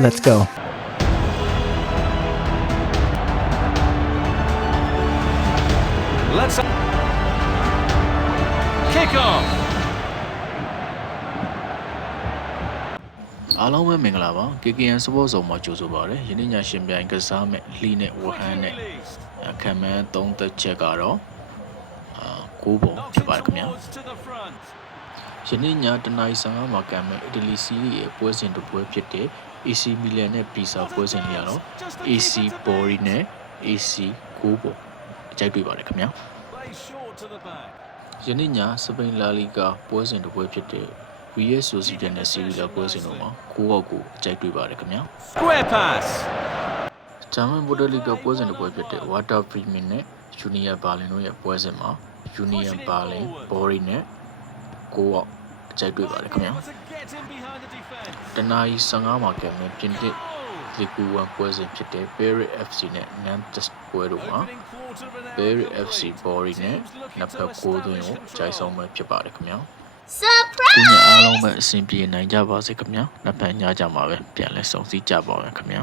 let's go Let's kick off. အားလုံးပဲမင်္ဂလာပါ KKN Sport Zone မှာကြိုဆိုပါရစေယနေ့ညရှင်ပြိုင်ကစားမဲ့လီနဲ့ဝဟန်နဲ့ခံမှန်းသုံးသက်ချက်ကတော့အာကိုးပုံဖြစ်ပါတယ်ခင်ဗျာ to the front. ယနေ့ညတနင်္လာ15မှာကံမဲ့အီတလီစီးရီးရဲ့ပွဲစဉ်တစ်ပွဲဖြစ်တဲ့ AC Milan နဲ့ Pisa ပွဲစဉ်တွေကတော့ AC Bori နဲ့ AC ကိုးပုံအကြိုက်တွေ့ပါတယ်ခင်ဗျာ Play short to the back. ယနေ့ညစပိန်လာလီဂါပွဲစဉ်တစ်ပွဲဖြစ်တဲ့ Real Sociedad နဲ့ Sevilla ပွဲစဉ်တို့မှာကိုးောက်ကိုအကြိုက်တွေ့ပါတယ်ခင်ဗျာ Square pass. ဂျာမန်ဘိုဒလီကပွဲစဉ်တစ်ပွဲဖြစ်တဲ့ Water Premium နဲ့ Junior Berlin တို့ရဲ့ပွဲစဉ်မှာ Junior Berlin Bori နဲ့ကိုးောက် အကြိုက်တွေ့ပါတယ်ခင်ဗျာ To get in behind the defence. တနာရီ15မှာကံမဲ့ပြင်သစ်လီဂူဝမ်ပွဲစဉ်ဖြစ်တဲ့ Paris FC နဲ့ Nantes ပွဲတို့မှာ Opening quarter of an hour Paris to go FC late. Bori နဲ့ Teams looking နှစ်ဖ to က်ကိုးသွင်းကို establish ဂျိုင်ဆောင် themselves. ပဲဖြစ်ပါတယ်ခင်ဗျာ Surprise! ဒီညအားလုံးပဲအဆင်ပြေနိုင်ကြပါစေခင်ဗျာနှစ်ဖက်ညကြမှာပဲပြန်လဲစုံစည်းကြပါမယ်ခင်ဗျာ